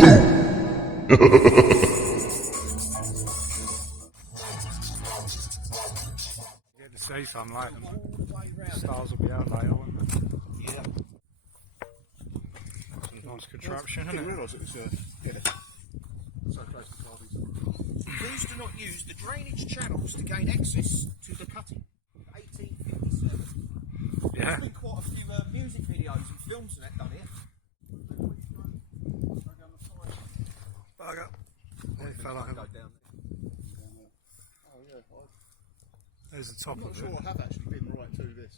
Get to see some later. Stars will be out later, won't they? Yeah. Nice contraption, I isn't didn't it? realise it was so close to Cardi's. Please do not use the drainage channels to gain access to the cutting. 1857. Yeah. There's been quite a few music videos and films and that done here. Bugger. They fell Go over. down there. Oh yeah, There's the top I'm not of sure it. I have actually been right to this.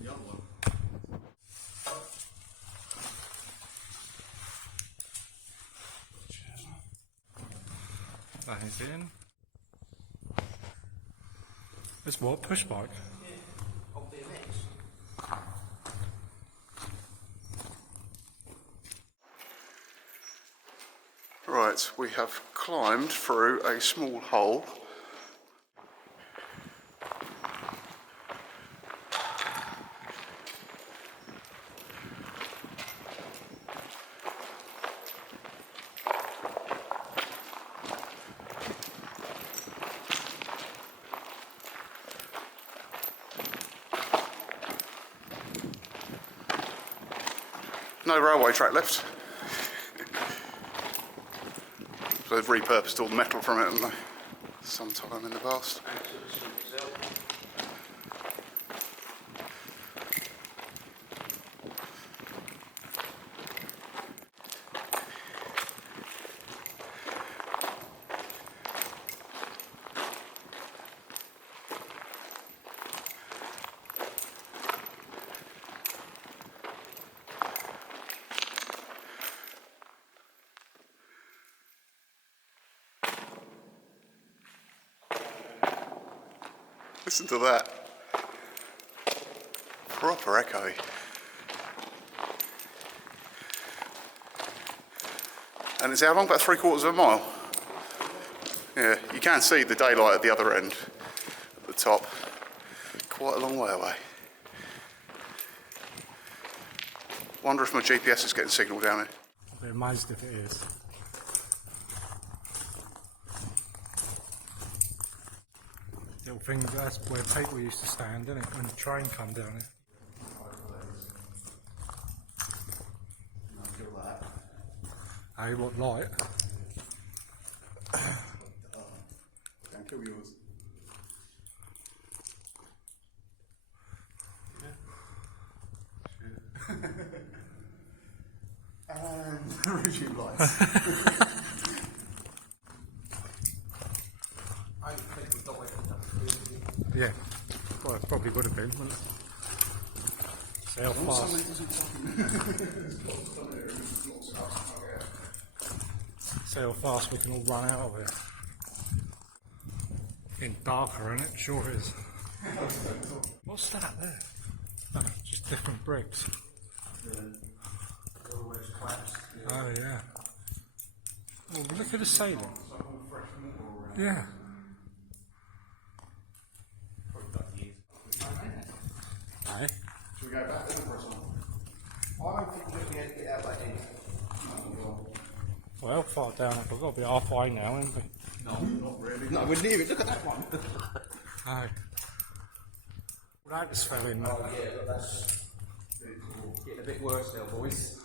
The other one. That is in. It's what? Push bike? Of BMX. Right, we have climbed through a small hole. No railway track left. So they've repurposed all the metal from it, haven't they? Sometime in the past. Listen to that. Proper echo. And it's how long? About 3/4 of a mile. Yeah, you can see the daylight at the other end, at the top. Quite a long way away. Wonder if my GPS is getting signal down here. I'd be amazed if it is. Little thing, that's where people used to stand, isn't it, when the train come down here. Hey, what light? Don't kill yours. And regime lights. Yeah. Well, it probably would have been, wouldn't it? See how fast. See how fast we can all run out of here. Getting darker, isn't it? Sure is. What's that there? Oh, just different bricks. Oh yeah. Oh, look at the ceiling. Yeah. Aye. Should we go back in for a song? I don't think we'll be able to get out that end. Well, far down, I've got to be halfway now, haven't we? No, not really. No, we're near it. Look at that one. Aye. Well, that just fell in. Oh yeah, look, that's getting a bit worse now, boys.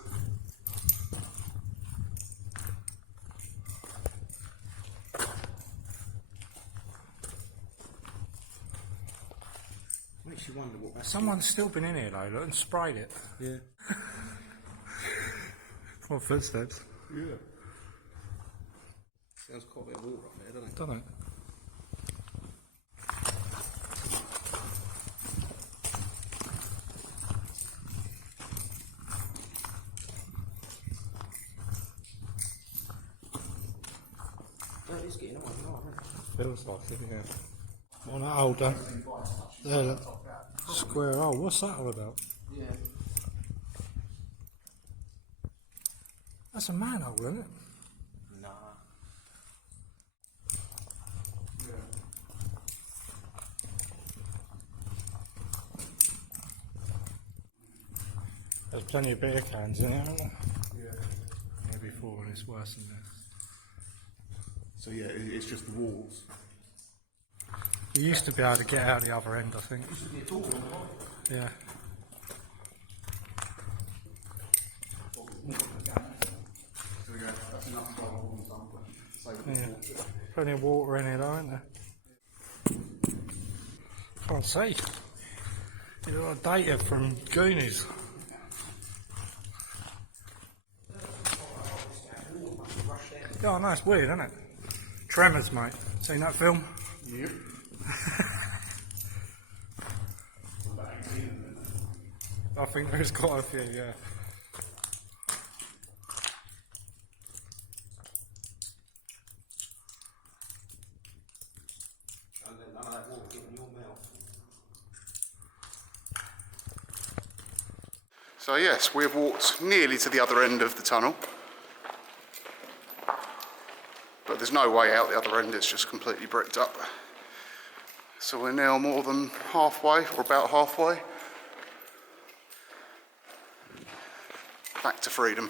Makes you wonder what that's. Someone's still been in here though, look, and sprayed it. Yeah. What footsteps? Yeah. Sounds quite a bit of water up there, doesn't it? Doesn't it? That is getting on, isn't it? Feels like it, yeah. On that holder. There, look. Square hole. What's that all about? Yeah. That's a manhole, isn't it? Nah. plenty of beer cans in it, aren't there? Yeah. Maybe 4 and it's worse than this. So yeah, it's just the walls. We used to be able to get out the other end, I think. Yeah. Yeah. Plenty of water in it, aren't there? Can't see. You got data from Goonies. Yeah, I know, it's weird, isn't it? Tremors, mate. Seen that film? Yep. I think there's quite a few, yeah. And then none of that water getting in your mouth. So yes, we've walked nearly to the other end of the tunnel. But there's no way out the other end, it's just completely bricked up. So we're now more than halfway, or about halfway, back to freedom.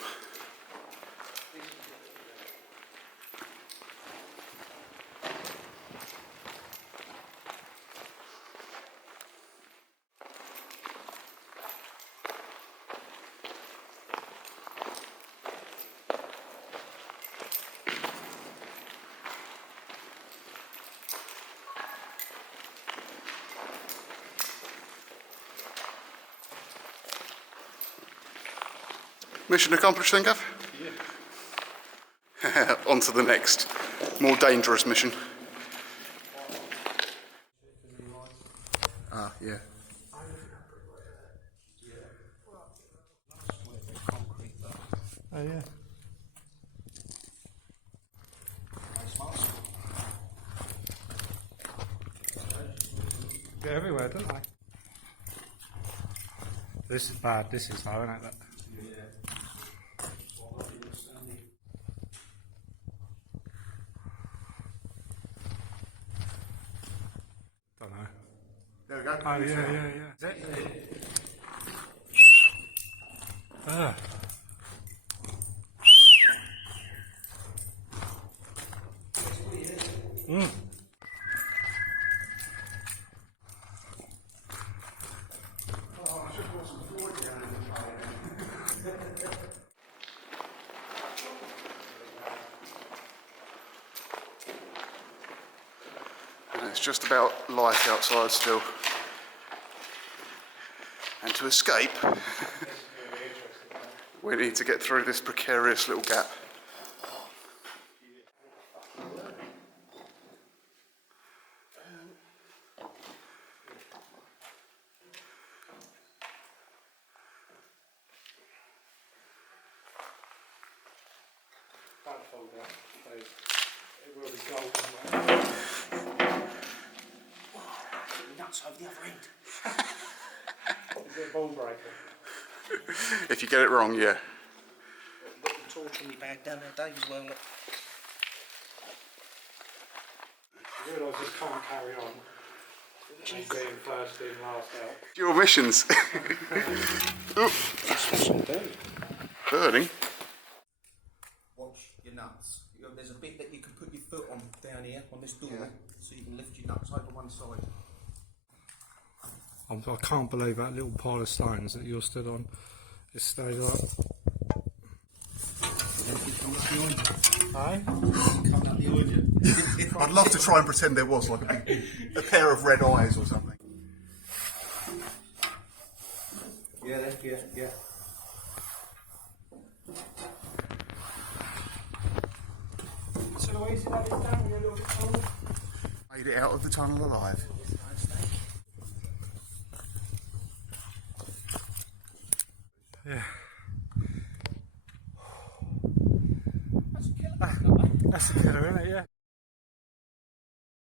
Mission accomplished then, Gav? Yeah. On to the next, more dangerous mission. Ah, yeah. Oh, yeah. They're everywhere, don't they? This is bad, this is low, isn't it? Don't know. There we go. Oh, yeah. Is it? And it's just about light outside still. And to escape, we need to get through this precarious little gap. Don't fall down, please. It will be golden. Nuts over the other end. Is it a ball breaker? If you get it wrong, yeah. Got the torch in my bag down there, Dave, as well. Look. I realise this can't carry on. Being first in, last out. Your missions. Burning. Watch your nuts. There's a bit that you can put your foot on down here on this door, so you can lift your nuts over one side. I can't believe that little pile of stones that you're stood on. It stays up. Hey? Coming up the origin. I'd love to try and pretend there was like a pair of red eyes or something. Yeah. So easy that is down when you're a little bit taller. Made it out of the tunnel alive. Yeah. That's a killer, That's a killer, isn't it? Yeah.